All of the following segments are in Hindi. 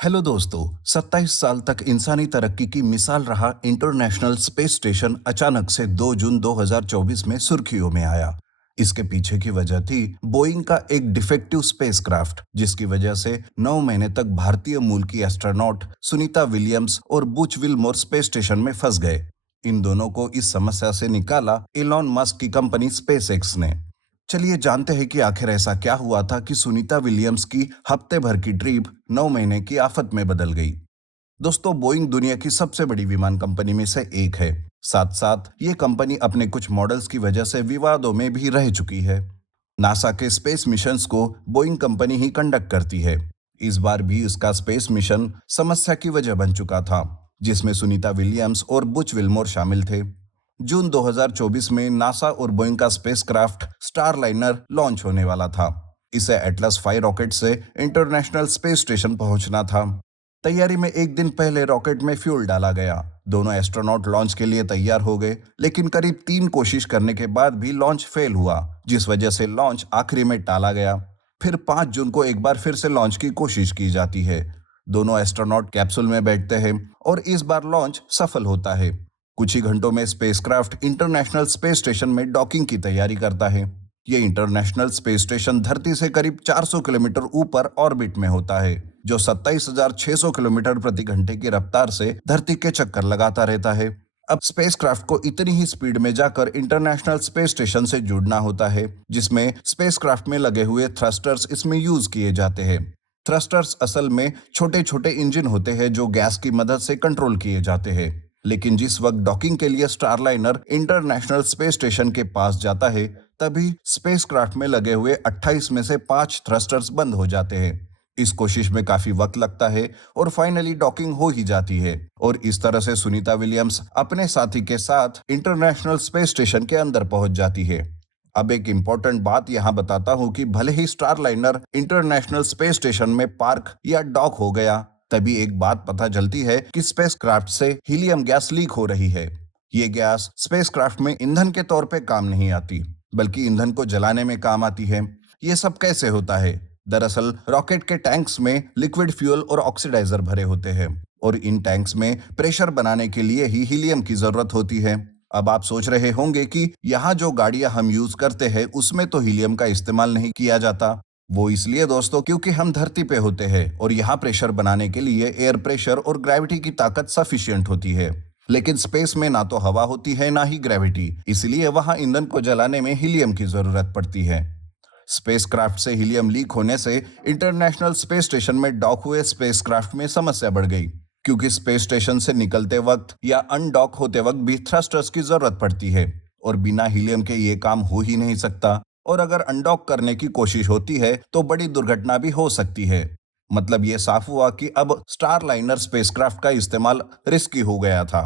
हेलो दोस्तों। 27 साल तक इंसानी तरक्की की मिसाल रहा इंटरनेशनल स्पेस स्टेशन अचानक से 2 जून 2024 में सुर्खियों में आया। इसके पीछे की वजह थी बोइंग का एक डिफेक्टिव स्पेसक्राफ्ट, जिसकी वजह से 9 महीने तक भारतीय मूल की एस्ट्रोनॉट सुनीता विलियम्स और बुच विल्मोर स्पेस स्टेशन में फंस गए। इन दोनों को इस समस्या से निकाला एलॉन मस्क की कंपनी स्पेसएक्स ने। चलिए जानते हैं कि आखिर ऐसा क्या हुआ था कि सुनीता विलियम्स की हफ्ते भर की ट्रिप 9 महीने की आफत में बदल गई। दोस्तों, बोइंग दुनिया की सबसे बड़ी विमान कंपनी में से एक है। साथ साथ ये कंपनी अपने कुछ मॉडल्स की वजह से विवादों में भी रह चुकी है। नासा के स्पेस मिशंस को बोइंग कंपनी ही कंडक्ट करती है। इस बार भी इसका स्पेस मिशन समस्या की वजह बन चुका था, जिसमें सुनीता विलियम्स और बुच विल्मोर शामिल थे। जून 2024 में नासा और बोइंग का स्पेसक्राफ्ट स्टारलाइनर लॉन्च होने वाला था। इसे एटलस 5 रॉकेट से इंटरनेशनल स्पेस स्टेशन पहुंचना था। तैयारी में एक दिन पहले रॉकेट में फ्यूल डाला गया। दोनों एस्ट्रोनॉट लॉन्च के लिए तैयार हो गए, लेकिन करीब 3 कोशिश करने के बाद भी लॉन्च फेल हुआ, जिस वजह से लॉन्च आखिरी में टाला गया। फिर 5 जून को एक बार फिर से लॉन्च की कोशिश की जाती है। दोनों एस्ट्रोनॉट कैप्सूल में बैठते हैं और इस बार लॉन्च सफल होता है। कुछ ही घंटों में स्पेसक्राफ्ट इंटरनेशनल स्पेस स्टेशन में डॉकिंग की तैयारी करता है। ये इंटरनेशनल स्पेस स्टेशन धरती से करीब 400 किलोमीटर ऊपर ऑर्बिट में होता है, जो 27,600 किलोमीटर प्रति घंटे की रफ्तार से धरती के चक्कर लगाता रहता है। अब स्पेसक्राफ्ट को इतनी ही स्पीड में जाकर इंटरनेशनल स्पेस स्टेशन से जुड़ना होता है, जिसमें स्पेसक्राफ्ट में लगे हुए थ्रस्टर्स इसमें यूज किए जाते हैं। थ्रस्टर्स असल में छोटे छोटे इंजन होते हैं जो गैस की मदद से कंट्रोल किए जाते हैं। लेकिन जिस वक्त डॉकिंग के लिए स्टारलाइनर इंटरनेशनल स्पेस स्टेशन के पास जाता है, तभी स्पेसक्राफ्ट में लगे हुए 28 में से 5 थ्रस्टर्स बंद हो जाते हैं। इस कोशिश में काफी वक्त लगता है और फाइनली डॉकिंग हो ही जाती है, और इस तरह से सुनीता विलियम्स अपने साथी के साथ इंटरनेशनल स्पेस स्टेशन के अंदर पहुंच जाती है। अब एक इम्पोर्टेंट बात यहां बताता हूं कि भले ही स्टारलाइनर इंटरनेशनल स्पेस स्टेशन में पार्क या डॉक हो गया, तभी एक बात पता चलती है कि स्पेसक्राफ्ट से हीलियम गैस लीक हो रही है। ये गैस स्पेसक्राफ्ट में ईंधन के तौर पे काम नहीं आती, बल्कि ईंधन को जलाने में काम आती है। ये सब कैसे होता है? दरअसल रॉकेट के टैंक्स में लिक्विड फ्यूल और ऑक्सीडाइजर भरे होते हैं, और इन टैंक्स में प्रेशर बनाने के लिए ही हीलियम की जरूरत होती है। अब आप सोच रहे होंगे कि यहाँ जो गाड़ियां हम यूज करते हैं उसमें तो हीलियम का इस्तेमाल नहीं किया जाता। वो इसलिए दोस्तों क्योंकि हम धरती पे होते हैं और यहाँ प्रेशर बनाने के लिए एयर प्रेशर और ग्रेविटी की ताकत सफिशिएंट होती है। लेकिन स्पेस में ना तो हवा होती है ना ही ग्रेविटी, इसलिए वहां ईंधन को जलाने में हीलियम की जरूरत पड़ती है। स्पेसक्राफ्ट से हीलियम लीक होने से इंटरनेशनल स्पेस स्टेशन में डॉक हुए स्पेसक्राफ्ट में समस्या बढ़ गई, क्योंकि स्पेस स्टेशन से निकलते वक्त या अनडॉक होते वक्त भी थ्रस्टर्स की जरूरत पड़ती है, और बिना हीलियम के ये काम हो ही नहीं सकता। और अगर अनडॉक करने की कोशिश होती है तो बड़ी दुर्घटना भी हो सकती है। मतलब ये साफ हुआ कि अब स्टारलाइनर स्पेसक्राफ्ट का इस्तेमाल रिस्की हो गया था।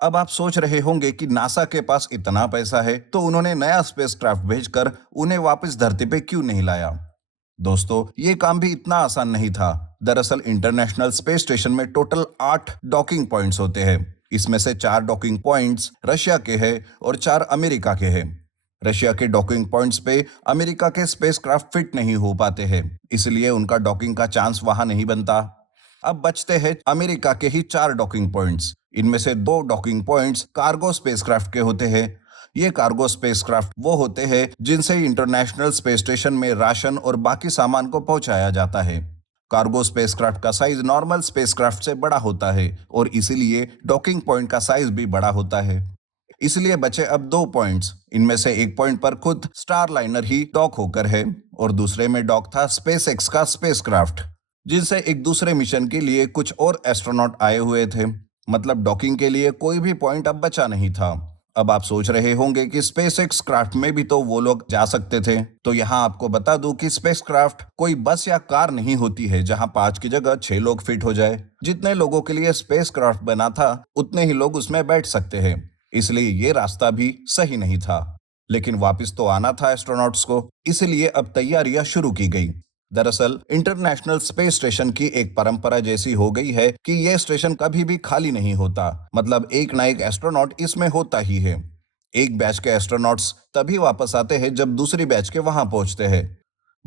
अब आप सोच रहे होंगे कि नासा के पास इतना पैसा है तो उन्होंने नया स्पेसक्राफ्ट भेजकर उन्हें वापस धरती पे क्यों नहीं लाया? दोस्तों, ये काम भी इतना आसान नहीं था। दरअसल इंटरनेशनल स्पेस स्टेशन में टोटल 8 डॉकिंग पॉइंट्स होते हैं। इसमें से 4 डॉकिंग पॉइंट्स रशिया के हैं और 4 अमेरिका के हैं। रशिया के डॉकिंग पॉइंट्स पे अमेरिका के स्पेसक्राफ्ट फिट नहीं हो पाते हैं, इसलिए उनका डॉकिंग का चांस वहां नहीं बनता। अब बचते हैं अमेरिका के ही 4 डॉकिंग पॉइंट्स। इनमें से 2 डॉकिंग पॉइंट्स कार्गो स्पेसक्राफ्ट के होते हैं। ये कार्गो स्पेसक्राफ्ट वो होते हैं जिनसे इंटरनेशनल स्पेस स्टेशन में राशन और बाकी सामान को पहुंचाया जाता है। कार्गो स्पेसक्राफ्ट का साइज नॉर्मल स्पेसक्राफ्ट से बड़ा होता है, और इसीलिए डॉकिंग पॉइंट का साइज भी बड़ा होता है। इसलिए बचे अब 2 पॉइंट्स। इनमें से एक पॉइंट पर खुद स्टारलाइनर ही डॉक होकर है, और दूसरे में डॉक था स्पेसएक्स का स्पेसक्राफ्ट, जिनसे एक दूसरे मिशन के लिए कुछ और एस्ट्रोनॉट आए हुए थे। मतलब डॉकिंग के लिए कोई भी पॉइंट अब बचा नहीं था। अब आप सोच रहे होंगे कि स्पेसएक्स क्राफ्ट में भी तो वो लोग जा सकते थे। तो यहाँ आपको बता दूं कि स्पेसक्राफ्ट कोई बस या कार नहीं होती है जहां 5 की जगह 6 लोग फिट हो जाए। जितने लोगों के लिए स्पेसक्राफ्ट बना था उतने ही लोग उसमें बैठ सकते हैं, इसलिए ये रास्ता भी सही नहीं था। लेकिन वापस तो आना था एस्ट्रोनॉट्स को, इसलिए अब तैयारियां शुरू की गई। दरअसल इंटरनेशनल स्पेस स्टेशन की एक परंपरा जैसी हो गई है कि यह स्टेशन कभी भी खाली नहीं होता। मतलब एक ना एक एस्ट्रोनॉट इसमें होता ही है। एक बैच के एस्ट्रोनॉट्स तभी वापस आते हैं जब दूसरी बैच के वहां पहुंचते हैं।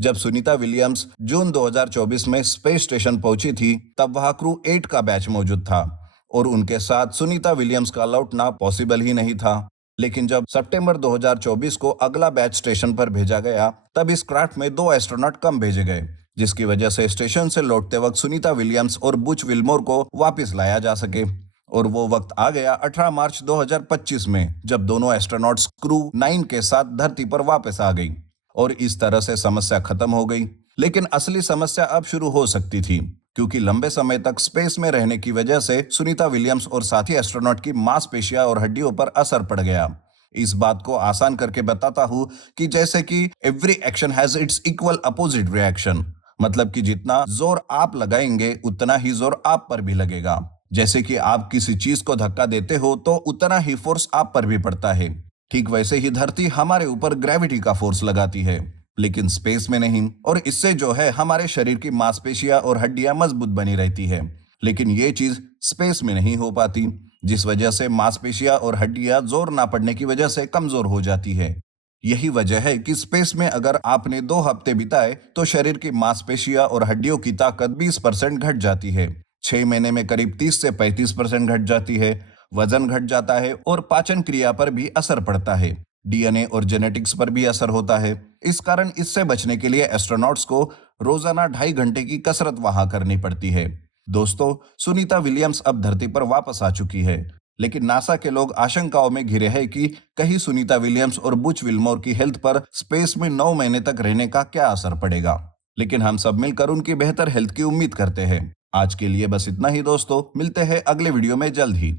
जब सुनीता विलियम्स जून 2024 में स्पेस स्टेशन पहुंची थी, तब वहां क्रू 8 का बैच मौजूद था और उनके साथ सुनीता विलियम्स का लौटना पॉसिबल ही नहीं था। लेकिन जब सितंबर 2024 को अगला बैच स्टेशन पर भेजा गया, तब इस क्राफ्ट में 2 एस्ट्रोनॉट कम भेजे गए, जिसकी वजह से स्टेशन से लौटते वक्त सुनीता विलियम्स और बुच विल्मोर को वापस लाया जा सके। और वो वक्त आ गया 18 मार्च 2025 में, जब दोनों एस्ट्रोनॉट्स क्रू 9 के साथ धरती पर वापस आ गई और इस तरह से समस्या खत्म हो गई। लेकिन असली समस्या अब शुरू हो सकती थी, क्योंकि लंबे समय तक स्पेस में रहने की वजह से सुनीता विलियम्स और साथी एस्ट्रोनॉट की मांसपेशियां और हड्डियों पर असर पड़ गया। इस बात को आसान करके बताता हूं कि जैसे कि every action has its equal opposite reaction, मतलब कि जितना जोर आप लगाएंगे उतना ही जोर आप पर भी लगेगा। जैसे कि आप किसी चीज को धक्का देते हो तो उतना ही फोर्स आप पर भी पड़ता है। ठीक वैसे ही धरती हमारे ऊपर ग्रेविटी का फोर्स लगाती है, लेकिन स्पेस में नहीं। और इससे जो है हमारे शरीर की मांसपेशियां और हड्डियां मजबूत बनी रहती है। लेकिन ये चीज स्पेस में नहीं हो पाती, जिस वजह से मांसपेशियां और हड्डियां जोर ना पड़ने की वजह से कमजोर हो जाती है। यही वजह है कि स्पेस में अगर आपने 2 हफ्ते बिताए तो शरीर की मांसपेशियां और हड्डियों की ताकत 20% घट जाती है। 6 महीने में करीब 30 से 35% घट जाती है। वजन घट जाता है और पाचन क्रिया पर भी असर पड़ता है। डीएनए और जेनेटिक्स पर भी असर होता है। इस कारण इससे बचने के लिए एस्ट्रोनॉट्स को रोजाना 2.5 घंटे की कसरत वहां करनी पड़ती है। दोस्तों, सुनीता विलियम्स अब धरती पर वापस आ चुकी है, लेकिन नासा के लोग आशंकाओं में घिरे हैं कि कहीं सुनीता विलियम्स और बुच विल्मोर की हेल्थ पर स्पेस में 9 महीने तक रहने का क्या असर पड़ेगा। लेकिन हम सब मिलकर उनकी बेहतर हेल्थ की उम्मीद करते हैं। आज के लिए बस इतना ही दोस्तों, मिलते हैं अगले वीडियो में जल्द ही।